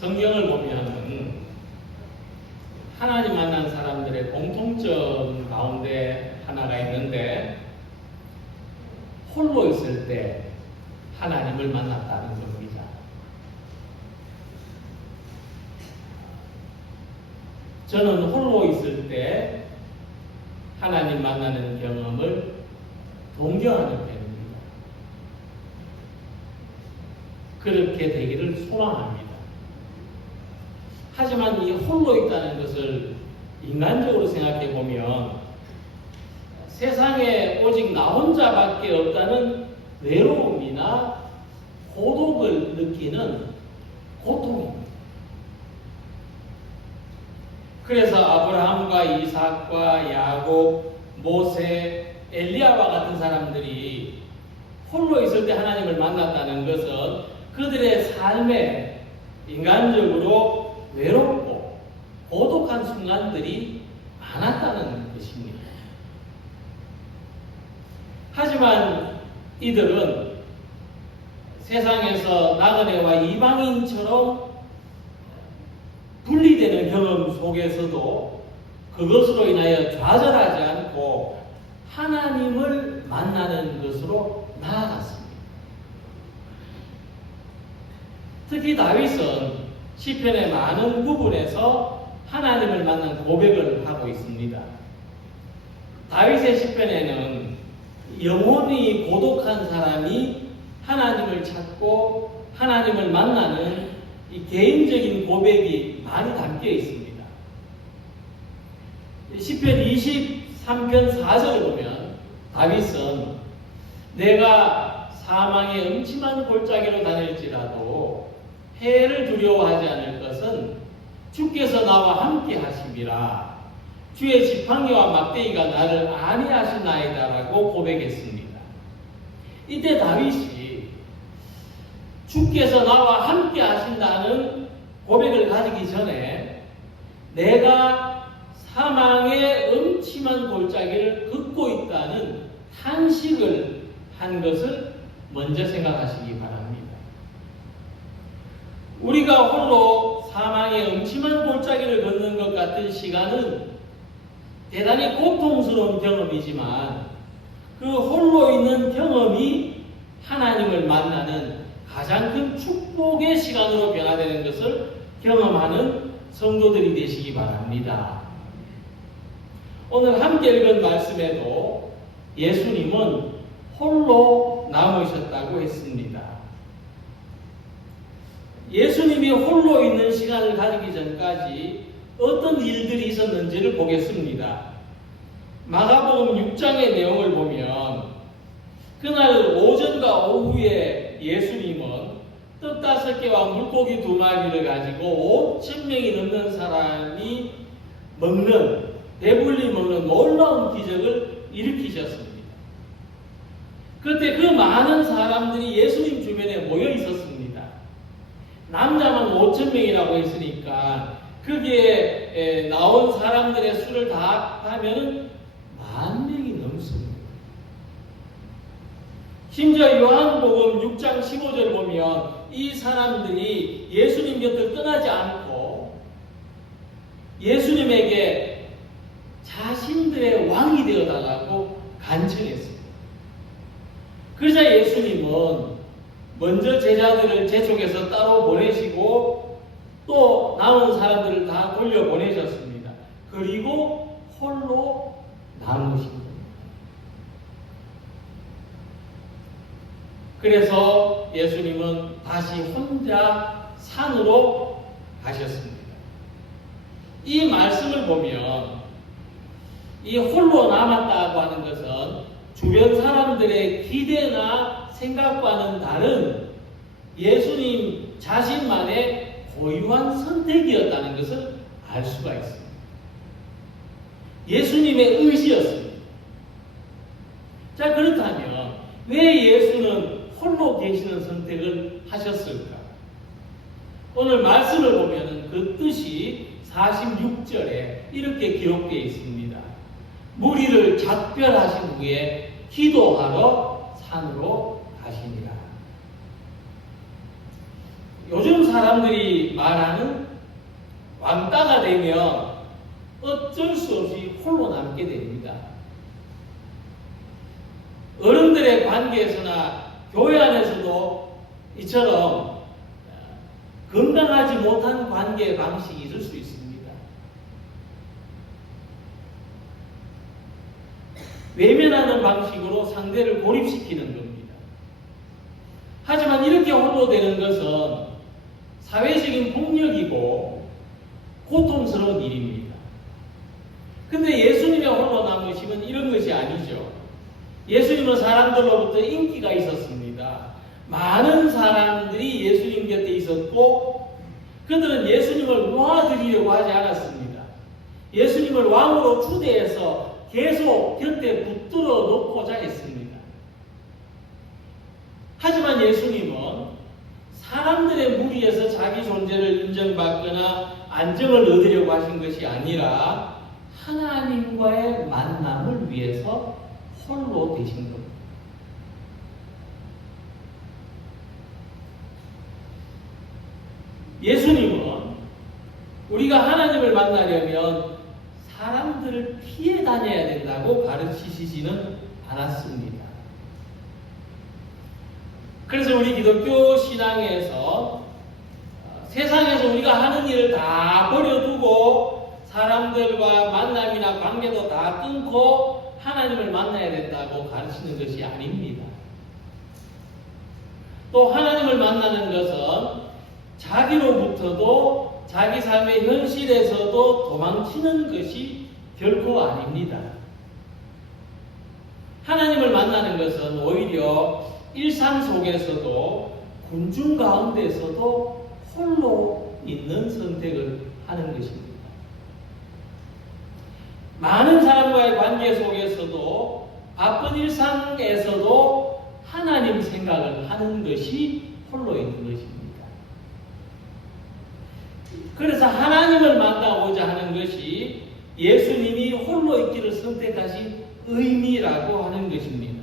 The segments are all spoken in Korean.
성경을 보면은 하나님 만난 사람들의 공통점 가운데 하나가 있는데 홀로 있을 때 하나님을 만났다는 겁니다. 저는 홀로 있을 때 하나님 만나는 경험을 동경하는 편입니다. 그렇게 되기를 소망합니다. 하지만 이 홀로 있다는 것을 인간적으로 생각해 보면 세상에 오직 나 혼자밖에 없다는 외로움이나 고독을 느끼는 고통입니다. 그래서 아브라함과 이삭과 야곱, 모세, 엘리야와 같은 사람들이 홀로 있을 때 하나님을 만났다는 것은 그들의 삶에 인간적으로 외롭고 고독한 순간들이 많았다는 것입니다. 하지만 이들은 세상에서 나그네와 이방인처럼 분리되는 경험 속에서도 그것으로 인하여 좌절하지 않고 하나님을 만나는 것으로 나아갔습니다. 특히 다윗은 시편의 많은 부분에서 하나님을 만난 고백을 하고 있습니다. 다윗의 시편에는 영혼이 고독한 사람이 하나님을 찾고 하나님을 만나는 이 개인적인 고백이 많이 담겨 있습니다. 시편 23편 4절을 보면 다윗은 내가 사망의 음침한 골짜기로 다닐지라도 해를 두려워하지 않을 것은 주께서 나와 함께 하심이라 주의 지팡이와 막대기가 나를 안위하시나이다라고 고백했습니다. 이때 다윗이 주께서 나와 함께 하신다는 고백을 가지기 전에 내가 사망의 음침한 골짜기를 걷고 있다는 탄식을 한 것을 먼저 생각하시기 바랍니다. 우리가 홀로 사망의 음침한 골짜기를 걷는 것 같은 시간은 대단히 고통스러운 경험이지만 그 홀로 있는 경험이 하나님을 만나는 가장 큰 축복의 시간으로 변화되는 것을 경험하는 성도들이 되시기 바랍니다. 오늘 함께 읽은 말씀에도 예수님은 홀로 남으셨다고 했습니다. 예수님이 홀로 있는 시간을 가지기 전까지 어떤 일들이 있었는지를 보겠습니다. 마가복음 6장의 내용을 보면 그날 오전과 오후에 예수님은 떡 5개와 물고기 2마리를 가지고 5,000명이 넘는 사람이 배불리 먹는 놀라운 기적을 일으키셨습니다. 그때 그 많은 사람들이 예수님 주변에 모여 있었습니다. 남자만 5,000명이라고 했으니까 거기에 나온 사람들의 수를 다 하면은 10,000명이 넘습니다. 심지어 요한복음 6장 15절 보면 이 사람들이 예수님 곁을 떠나지 않고 예수님에게 자신들의 왕이 되어달라고 간청했습니다. 그러자 예수님은 먼저 제자들을 재촉해서 따로 보내시고 또 남은 사람들을 다 돌려보내셨습니다. 그리고 홀로 남으신 겁니다. 그래서 예수님은 다시 혼자 산으로 가셨습니다. 이 말씀을 보면 이 홀로 남았다고 하는 것은 주변 사람들의 기대나 생각과는 다른 예수님 자신만의 고유한 선택이었다는 것을 알 수가 있습니다. 예수님의 의지였습니다. 자, 그렇다면 왜 예수는 홀로 계시는 선택을 하셨을까? 오늘 말씀을 보면 그 뜻이 46절에 이렇게 기록되어 있습니다. 무리를 작별하신 후에 기도하러 산으로 가시니라. 요즘 사람 사람들이 말하는 왕따가 되면 어쩔 수 없이 홀로 남게 됩니다. 어른들의 관계에서나 교회 안에서도 이처럼 건강하지 못한 관계 방식이 있을 수 있습니다. 외면하는 방식으로 상대를 고립시키는 겁니다. 하지만 이렇게 홀로 되는 것은 사회적인 폭력이고 고통스러운 일입니다. 근데 예수님의 홀로 남으심은 이런 것이 아니죠. 예수님은 사람들로부터 인기가 있었습니다. 많은 사람들이 예수님 곁에 있었고 그들은 예수님을 놓아드리려고 하지 않았습니다. 예수님을 왕으로 추대해서 계속 곁에 붙들어 놓고자 했습니다. 하지만 예수님은 사람들의 무리에서 자기 존재를 인정받거나 안정을 얻으려고 하신 것이 아니라 하나님과의 만남을 위해서 홀로 되신 겁니다. 예수님은 우리가 하나님을 만나려면 사람들을 피해 다녀야 된다고 가르치시지는 않았습니다. 그래서 우리 기독교 신앙에서 세상에서 우리가 하는 일을 다 버려두고 사람들과 만남이나 관계도 다 끊고 하나님을 만나야 된다고 가르치는 것이 아닙니다. 또 하나님을 만나는 것은 자기로부터도 자기 삶의 현실에서도 도망치는 것이 결코 아닙니다. 하나님을 만나는 것은 오히려 일상 속에서도 군중 가운데서도 홀로 있는 선택을 하는 것입니다. 많은 사람과의 관계 속에서도 바쁜 일상에서도 하나님 생각을 하는 것이 홀로 있는 것입니다. 그래서 하나님을 만나고자 하는 것이 예수님이 홀로 있기를 선택하신 의미라고 하는 것입니다.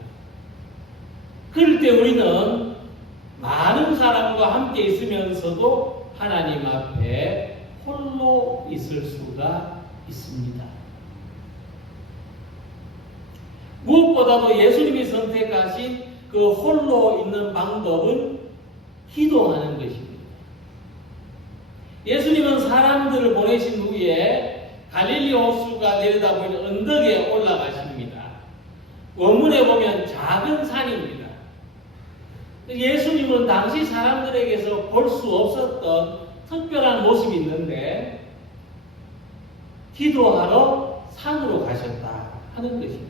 그럴 때 우리는 많은 사람과 함께 있으면서도 하나님 앞에 홀로 있을 수가 있습니다. 무엇보다도 예수님이 선택하신 그 홀로 있는 방법은 기도하는 것입니다. 예수님은 사람들을 보내신 후에 갈릴리 호수가 내려다보이는 언덕에 올라가십니다. 원문에 보면 작은 산입니다. 예수님은 당시 사람들에게서 볼 수 없었던 특별한 모습이 있는데 기도하러 산으로 가셨다 하는 것입니다.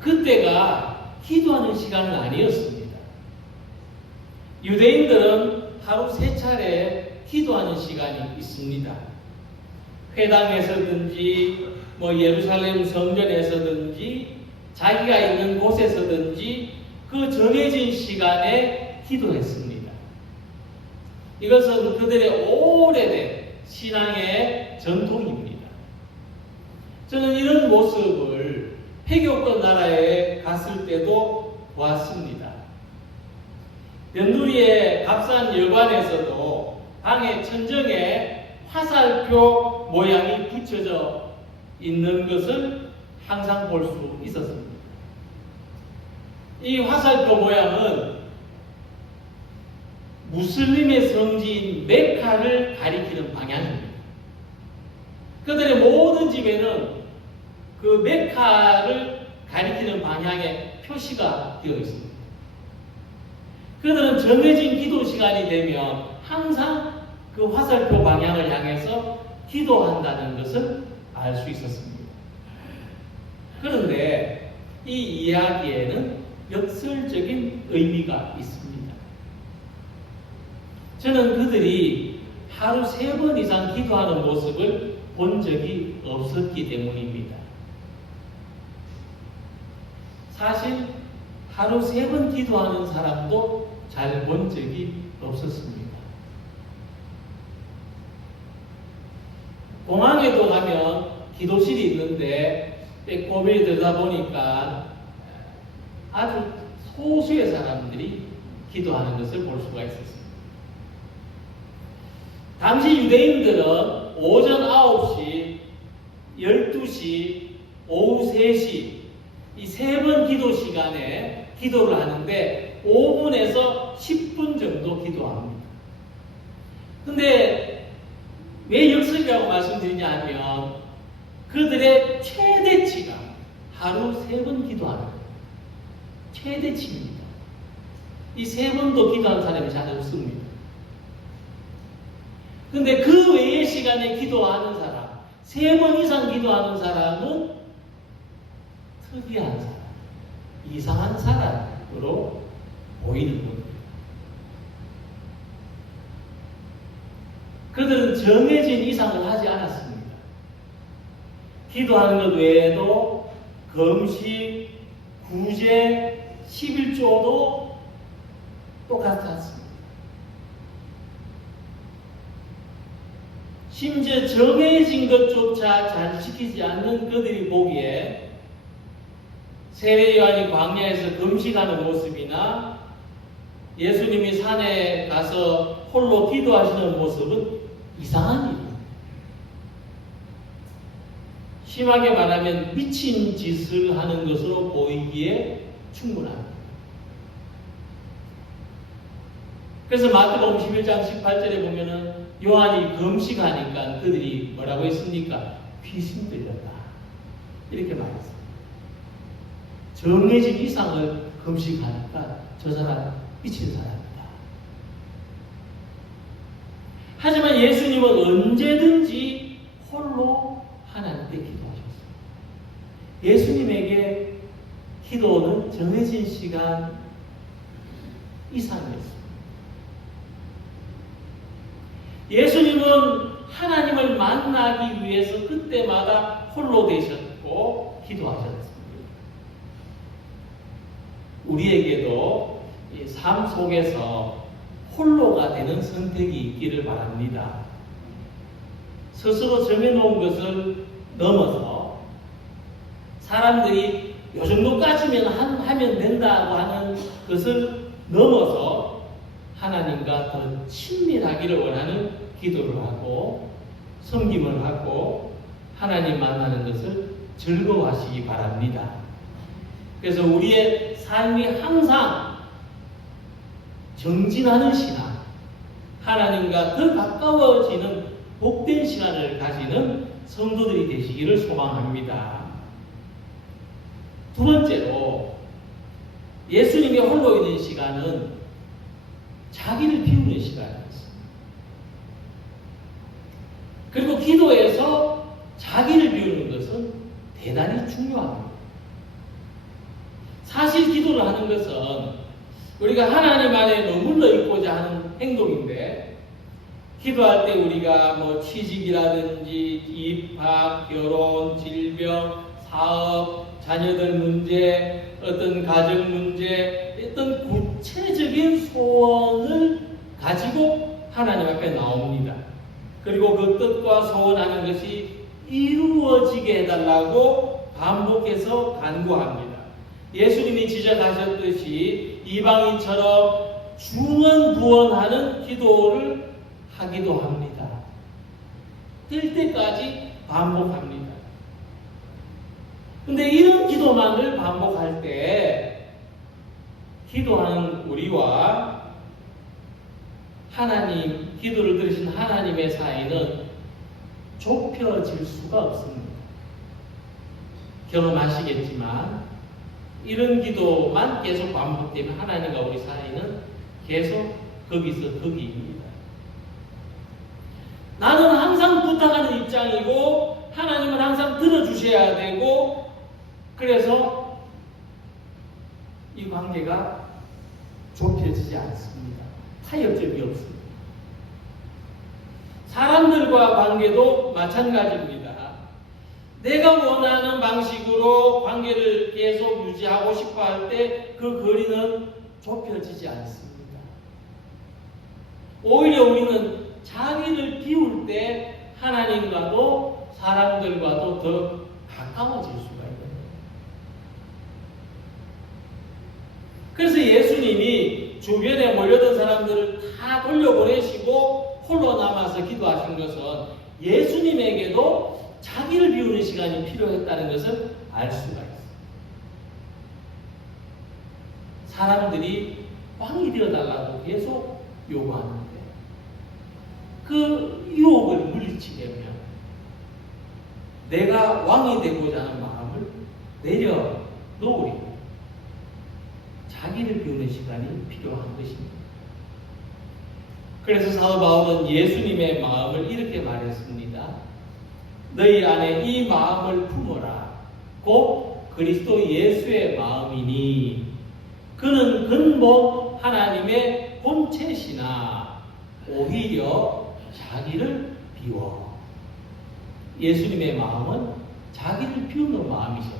그때가 기도하는 시간은 아니었습니다. 유대인들은 하루 3차례 기도하는 시간이 있습니다. 회당에서든지 예루살렘 성전에서든지 자기가 있는 곳에서든지 그 정해진 시간에 기도했습니다. 이것은 그들의 오래된 신앙의 전통입니다. 저는 이런 모습을 회교권 나라에 갔을 때도 보았습니다. 연두리의 값싼 여관에서도 방의 천정에 화살표 모양이 붙여져 있는 것을 항상 볼 수 있었습니다. 이 화살표 모양은 무슬림의 성지인 메카를 가리키는 방향입니다. 그들의 모든 집에는 그 메카를 가리키는 방향에 표시가 되어 있습니다. 그들은 정해진 기도 시간이 되면 항상 그 화살표 방향을 향해서 기도한다는 것을 알 수 있었습니다. 그런데 이 이야기에는 역설적인 의미가 있습니다. 저는 그들이 하루 3번 이상 기도하는 모습을 본 적이 없었기 때문입니다. 사실 하루 3번 기도하는 사람도 잘 본 적이 없었습니다. 공항에도 가면 기도실이 있는데 빼꼼히 들다 보니까 아주 소수의 사람들이 기도하는 것을 볼 수가 있었습니다. 당시 유대인들은 오전 9시, 12시, 오후 3시 이 3번 기도 시간에 기도를 하는데 5분에서 10분 정도 기도합니다. 근데 왜 역설이라고 말씀드리냐 하면 그들의 최대치가 하루 3번 기도하는 거예요. 최대치입니다. 이 3번도 기도하는 사람이 잘 없습니다. 근데 그 외의 시간에 기도하는 사람, 3번 이상 기도하는 사람은 특이한 사람, 이상한 사람으로 보이는 겁니다. 그들은 정해진 이상을 하지 않았습니다. 기도하는 것 외에도 금식, 구제, 11조도 똑같았습니다. 심지어 정해진 것조차 잘 지키지 않는 그들이 보기에 세례 요한이 광야에서 금식하는 모습이나 예수님이 산에 가서 홀로 기도하시는 모습은 이상한 일입니다. 심하게 말하면 미친 짓을 하는 것으로 보이기에 충분합니다. 그래서 마태복음 11장 18절에 보면은 요한이 금식하니까 그들이 뭐라고 했습니까? 귀신 들렸다. 이렇게 말했습니다. 정해진 이상을 금식하니까 저 사람 미친 사람이다. 하지만 예수님은 언제든지 홀로 하나님께 기도하셨습니다. 예수님에게 기도는 정해진 시간 이상이었습니다. 예수님은 하나님을 만나기 위해서 그때마다 홀로 되셨고 기도하셨습니다. 우리에게도 이 삶 속에서 홀로가 되는 선택이 있기를 바랍니다. 스스로 정해놓은 것을 넘어서 사람들이 요 정도까지면 하면 된다고 하는 것을 넘어서 하나님과 더 친밀하기를 원하는 기도를 하고 섬김을 하고 하나님 만나는 것을 즐거워하시기 바랍니다. 그래서 우리의 삶이 항상 정진하는 시간, 하나님과 더 가까워지는 복된 시간을 가지는 성도들이 되시기를 소망합니다. 두 번째로 예수님이 홀로 있는 시간은 자기를 비우는 시간이었습니다. 그리고 기도에서 자기를 비우는 것은 대단히 중요합니다. 사실 기도를 하는 것은 우리가 하나님 안에 머물러 있고자 하는 행동인데, 기도할 때 우리가 뭐 취직이라든지 입학, 결혼, 질병, 사업, 자녀들 문제, 어떤 가정 문제, 어떤 구체적인 소원을 가지고 하나님 앞에 나옵니다. 그리고 그 뜻과 소원하는 것이 이루어지게 해달라고 반복해서 간구합니다. 예수님이 지적하셨듯이 이방인처럼 중언부언하는 기도를 하기도 합니다. 될 때까지 반복합니다. 근데 이런 기도만을 반복할 때 기도하는 우리와 하나님, 기도를 들으신 하나님의 사이는 좁혀질 수가 없습니다. 경험하시겠지만 이런 기도만 계속 반복되면 하나님과 우리 사이는 계속 거기서 거기입니다. 나는 항상 부탁하는 입장이고 하나님은 항상 들어주셔야 되고, 그래서 이 관계가 좁혀지지 않습니다. 타협점이 없습니다. 사람들과 관계도 마찬가지입니다. 내가 원하는 방식으로 관계를 계속 유지하고 싶어 할 때 그 거리는 좁혀지지 않습니다. 오히려 우리는 자기를 비울 때 하나님과도 사람들과도 더 가까워질 수가 있습니다. 그래서 예수님이 주변에 몰려든 사람들을 다 돌려보내시고 홀로 남아서 기도하신 것은 예수님에게도 자기를 비우는 시간이 필요했다는 것을 알 수가 있어요. 사람들이 왕이 되어달라고 계속 요구하는데 그 유혹을 물리치려면 내가 왕이 되고자 하는 마음을 내려놓으리고 자기를 비우는 시간이 필요한 것입니다. 그래서 사도 바울은 예수님의 마음을 이렇게 말했습니다. 너희 안에 이 마음을 품어라. 곧 그리스도 예수의 마음이니 그는 근본 하나님의 본체시나 오히려 자기를 비워. 예수님의 마음은 자기를 비우는 마음이셨다.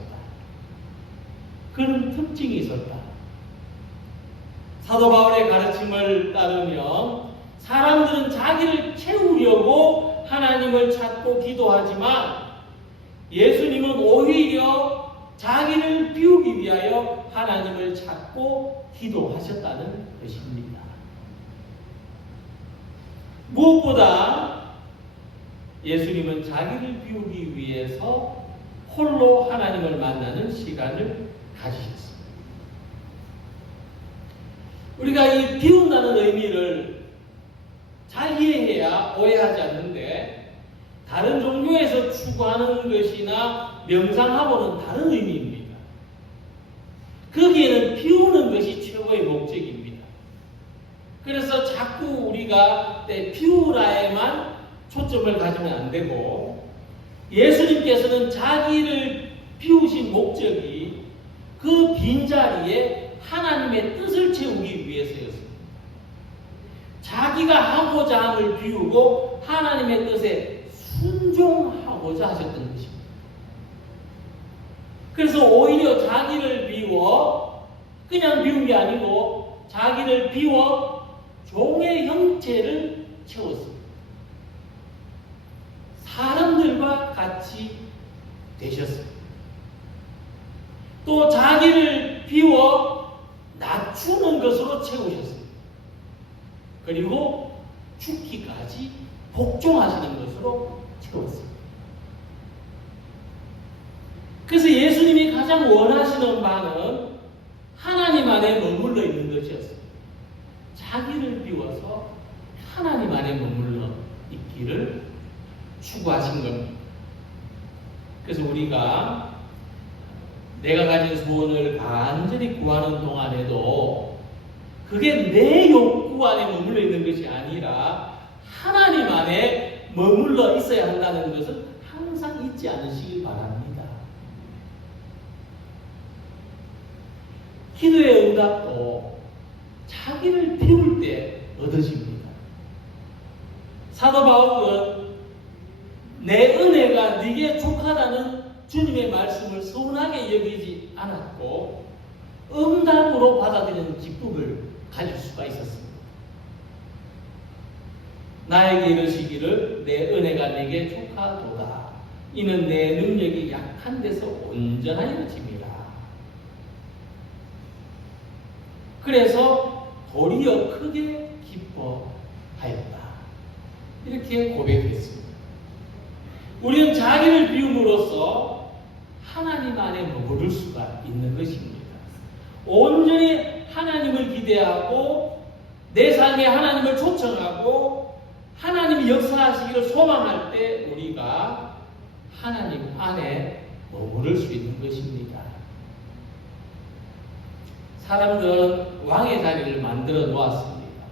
그런 특징이 있었다. 사도 바울의 가르침을 따르면 사람들은 자기를 채우려고 하나님을 찾고 기도하지만 예수님은 오히려 자기를 비우기 위하여 하나님을 찾고 기도하셨다는 것입니다. 무엇보다 예수님은 자기를 비우기 위해서 홀로 하나님을 만나는 시간을 가지셨습니다. 우리가 이 비운다는 의미를 잘 이해해야 오해하지 않는데 다른 종교에서 추구하는 것이나 명상하고는 다른 의미입니다. 거기에는 비우는 것이 최고의 목적입니다. 그래서 자꾸 우리가 비우라에만 초점을 가지면 안 되고 예수님께서는 자기를 비우신 목적이 그 빈자리에 하나님의 뜻을 채우기 위해서였습니다. 자기가 하고자 함을 비우고 하나님의 뜻에 순종하고자 하셨던 것입니다. 그래서 오히려 자기를 비워 그냥 비운 게 아니고 자기를 비워 종의 형체를 채웠습니다. 사람들과 같이 되셨습니다. 또 자기를 비워 낮추는 것으로 채우셨습니다. 그리고 죽기까지 복종하시는 것으로 채웠습니다. 그래서 예수님이 가장 원하시는 바는 하나님 안에 머물러 있는 것이었습니다. 자기를 비워서 하나님 안에 머물러 있기를 추구하신 겁니다. 그래서 우리가 내가 가진 소원을 간절히 구하는 동안에도 그게 내 욕구 안에 머물러 있는 것이 아니라 하나님 안에 머물러 있어야 한다는 것을 항상 잊지 않으시길 바랍니다. 기도의 응답도 자기를 비울 때 얻어집니다. 사도 바울은 내 은혜가 네게 족하다는 주님의 말씀을 서운하게 여기지 않았고 응답으로 받아들이는 기쁨을 가질 수가 있었습니다. 나에게 이르시기를 내 은혜가 네게 족하도다. 이는 내 능력이 약한 데서 온전하여 짐이라. 그래서 도리어 크게 기뻐하였다. 이렇게 고백했습니다. 우리는 자기를 비움으로써 하나님 안에 머무를 수가 있는 것입니다. 온전히 하나님을 기대하고 내 삶에 하나님을 초청하고 하나님이 역사하시기를 소망할 때 우리가 하나님 안에 머무를 수 있는 것입니다. 사람들은 왕의 자리를 만들어 놓았습니다.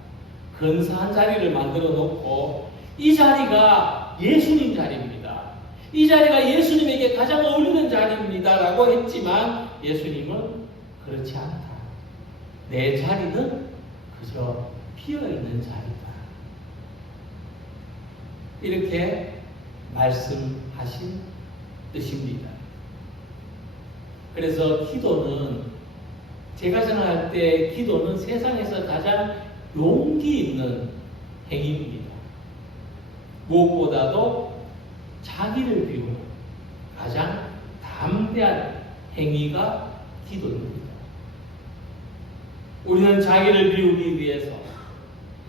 근사한 자리를 만들어 놓고 이 자리가 예수님 자리입니다. 이 자리가 예수님에게 가장 어울리는 자리입니다 라고 했지만 예수님은 그렇지 않다. 내 자리는 그저 비어있는 자리다. 이렇게 말씀하신 뜻입니다. 그래서 기도는 제가 생각할 때 기도는 세상에서 가장 용기 있는 행위입니다. 무엇보다도 자기를 비우는 가장 담대한 행위가 기도입니다. 우리는 자기를 비우기 위해서,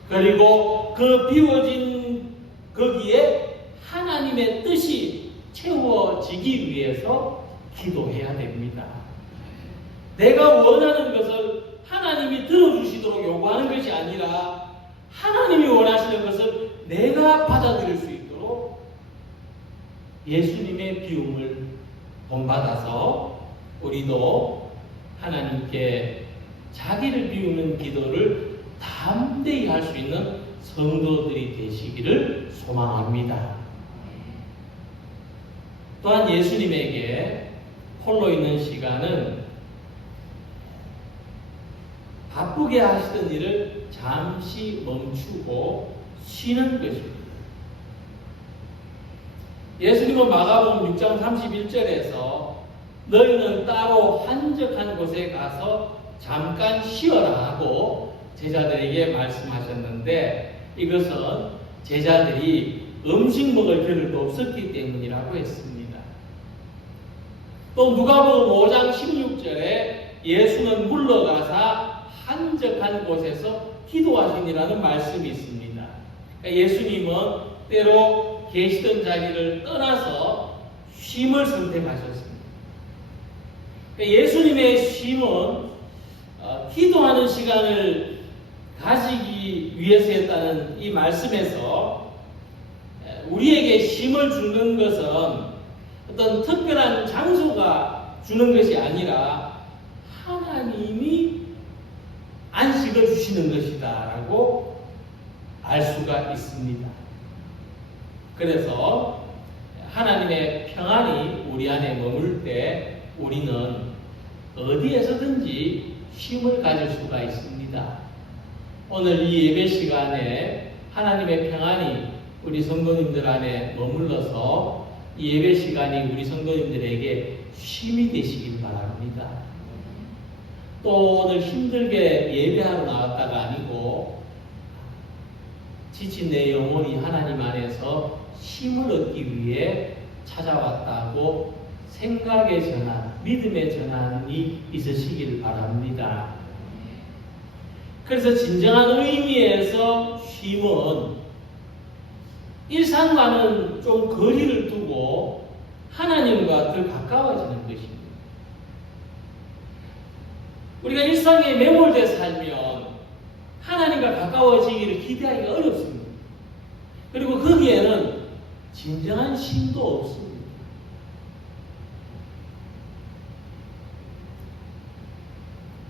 그리고 그 비워진 거기에 하나님의 뜻이 채워지기 위해서 기도해야 됩니다. 내가 원하는 것을 하나님이 들어주시도록 요구하는 것이 아니라 하나님이 원하시는 것을 내가 받아들일 수 있도록 예수님의 비움을 본받아서 우리도 하나님께 자기를 비우는 기도를 담대히 할 수 있는 성도들이 되시기를 소망합니다. 또한 예수님에게 홀로 있는 시간은 바쁘게 하시던 일을 잠시 멈추고 쉬는 것입니다. 예수님은 마가복음 6장 31절에서 너희는 따로 한적한 곳에 가서 잠깐 쉬어라 하고 제자들에게 말씀하셨는데, 이것은 제자들이 음식 먹을 겨를도 없었기 때문이라고 했습니다. 또 누가복음 5장 16절에 예수는 물러가사 한적한 곳에서 기도하시니라는 말씀이 있습니다. 그러니까 예수님은 때로 계시던 자리를 떠나서 쉼을 선택하셨습니다. 그러니까 예수님의 쉼은 기도하는 시간을 가지기 위해서였다는 이 말씀에서 우리에게 쉼을 주는 것은 어떤 특별한 장소가 주는 것이 아니라 하나님이 안식을 주시는 것이다 라고 알 수가 있습니다. 그래서 하나님의 평안이 우리 안에 머물 때 우리는 어디에서든지 쉼을 가질 수가 있습니다. 오늘 이 예배 시간에 하나님의 평안이 우리 성도님들 안에 머물러서 이 예배 시간이 우리 성도님들에게 쉼이 되시길 바랍니다. 또 오늘 힘들게 예배하러 나왔다가 아니고 지친 내 영혼이 하나님 안에서 쉼을 얻기 위해 찾아왔다고 생각의 전환, 믿음의 전환이 있으시길 바랍니다. 그래서 진정한 의미에서 쉼은 일상과는 좀 거리를 두고 하나님과 더 가까워지는 것입니다. 우리가 일상에 매몰돼 살면 하나님과 가까워지기를 기대하기가 어렵습니다. 그리고 거기에는 진정한 쉼도 없습니다.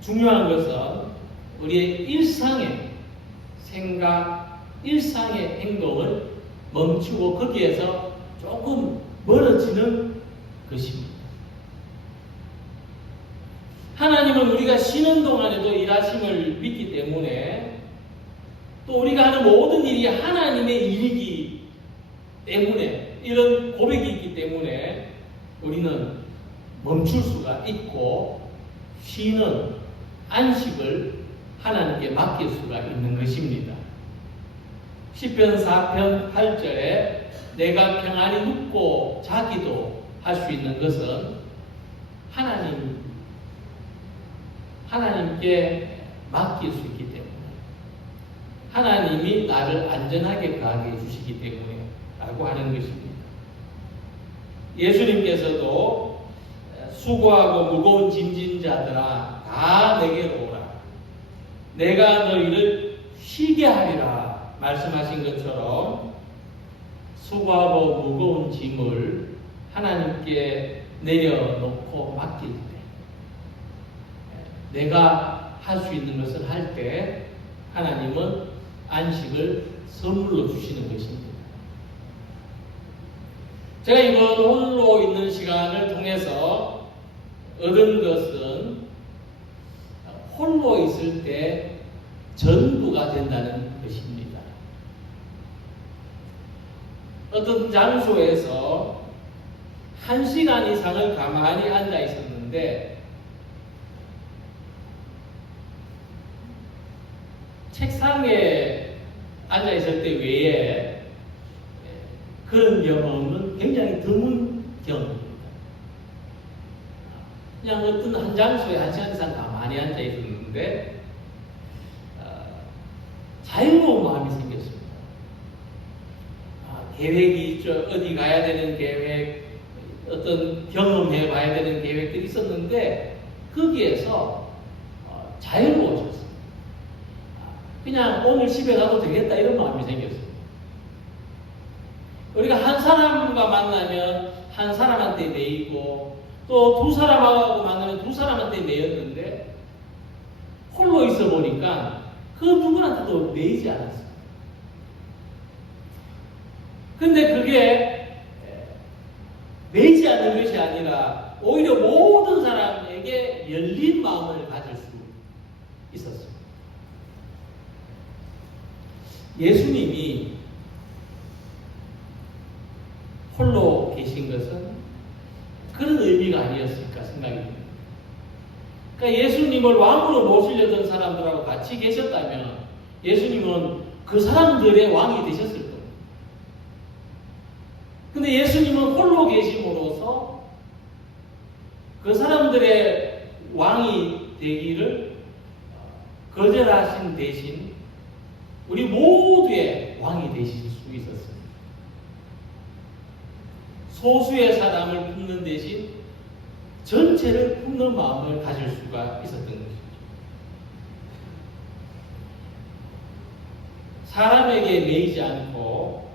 중요한 것은 우리의 일상의 생각, 일상의 행동을 멈추고 거기에서 조금 멀어지는 것입니다. 하나님은 우리가 쉬는 동안에도 일하심을 믿기 때문에, 또 우리가 하는 모든 일이 하나님의 일이기 때문에, 이런 고백이 있기 때문에 우리는 멈출 수가 있고 쉬는 안식을 하나님께 맡길 수가 있는 것입니다. 시편 4편 8절에 내가 평안히 눕고 자기도 할 수 있는 것은 하나님께 맡길 수 있기 때문에, 하나님이 나를 안전하게 가게 해주시기 때문에 라고 하는 것입니다. 예수님께서도 수고하고 무거운 짐진 자들아 다 내게로 오라, 내가 너희를 쉬게 하리라 말씀하신 것처럼 수고하고 무거운 짐을 하나님께 내려놓고 맡길 때, 내가 할 수 있는 것을 할 때 하나님은 안식을 선물로 주시는 것입니다. 제가 이번 홀로 있는 시간을 통해서 얻은 것은 홀로 있을 때 전부가 된다는 것입니다. 어떤 장소에서 1시간 이상을 가만히 앉아 있었는데 책상에 앉아 있을 때 외에 그런 경험은 굉장히 드문 경험입니다. 그냥 어떤 한 장소에 1시간 이상 가만히 앉아 있었는데 자유로운 마음이 생겼습니다. 계획이 있죠. 어디 가야 되는 계획, 어떤 경험해 봐야 되는 계획들이 있었는데 거기에서 자유로워졌어요. 그냥 오늘 집에 가도 되겠다 이런 마음이 생겼어요. 우리가 한 사람과 만나면 한 사람한테 매이고 또 두 사람하고 만나면 두 사람한테 매였는데 홀로 있어 보니까 그 누구한테도 매이지 않았어요. 근데 그게 매이지 않는 것이 아니라 오히려 모든 사람에게 열린 마음을 가질 수 있었어요. 예수님이 홀로 계신 것은 그런 의미가 아니었을까 생각이 듭니다. 그러니까 예수님을 왕으로 모시려던 사람들하고 같이 계셨다면 예수님은 그 사람들의 왕이 되셨을 겁니다. 근데 예수님은 홀로 계심으로써 그 사람들의 왕이 되기를 거절하신 대신 우리 모두의 왕이 되실 수 있었습니다. 소수의 사람을 품는 대신 전체를 품는 마음을 가질 수가 있었던 것이죠. 사람에게 매이지 않고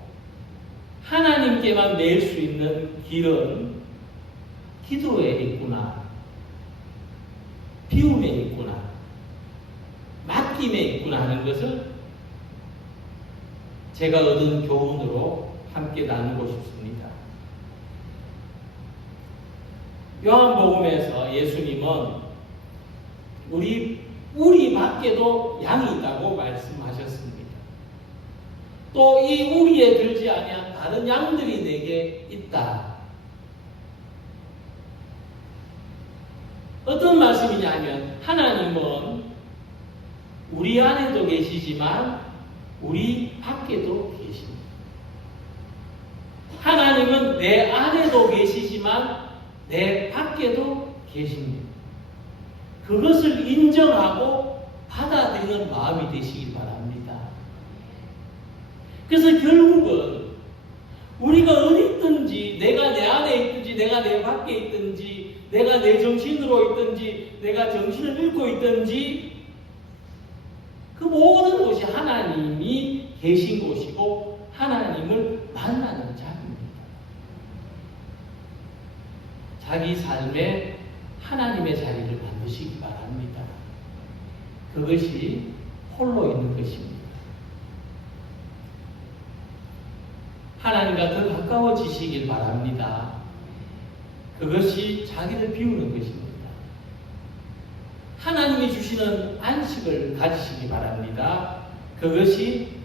하나님께만 매일 수 있는 길은 기도에 있구나, 비움에 있구나, 맡김에 있구나 하는 것을 제가 얻은 교훈으로 함께 나누고 싶습니다. 요한복음에서 예수님은 우리 밖에도 양이 있다고 말씀하셨습니다. 또 이 우리에 들지 아니한 다른 양들이 내게 있다. 어떤 말씀이냐면 하나님은 우리 안에도 계시지만 우리 밖에도 계십니다. 하나님은 내 안에도 계시지만 내 밖에도 계십니다. 그것을 인정하고 받아들이는 마음이 되시길 바랍니다. 그래서 결국은 우리가 어디 있든지, 내가 내 안에 있든지, 내가 내 밖에 있든지, 내가 내 정신으로 있든지, 내가 정신을 잃고 있든지, 그 모든 곳이 하나님이 계신 곳이고 하나님을 만나는 자리입니다. 자기 삶에 하나님의 자리를 만드시기 바랍니다. 그것이 홀로 있는 것입니다. 하나님과 더 가까워지시길 바랍니다. 그것이 자기를 비우는 것입니다. 하나님이 주시는 안식을 가지시기 바랍니다. 그것이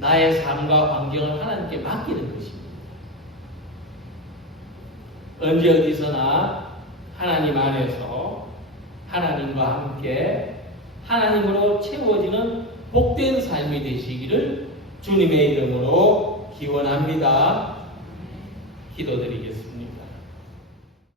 나의 삶과 환경을 하나님께 맡기는 것입니다. 언제 어디서나 하나님 안에서 하나님과 함께 하나님으로 채워지는 복된 삶이 되시기를 주님의 이름으로 기원합니다. 기도드리겠습니다.